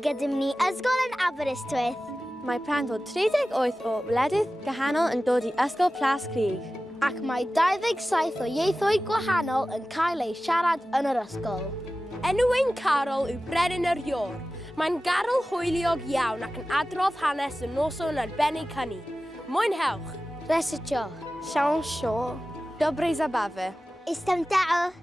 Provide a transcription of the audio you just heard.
gyda ni ysgol yn Aberystwyth. Mae plant o 38 o wledydd gwahanol yn dod i Ysgol Plas Crug. Ac mae 27 o ieithoedd gwahanol yn cael eu siarad yn yr ysgol. Enw ein Carol yw Brenin yr Ior. Mae'n garol hwyliog iawn ac yn adrodd hanes y noson arbennig hynny. Mwynhewch! Resitio. Siawn sio. Dobrej zabawy. Jestem Tao.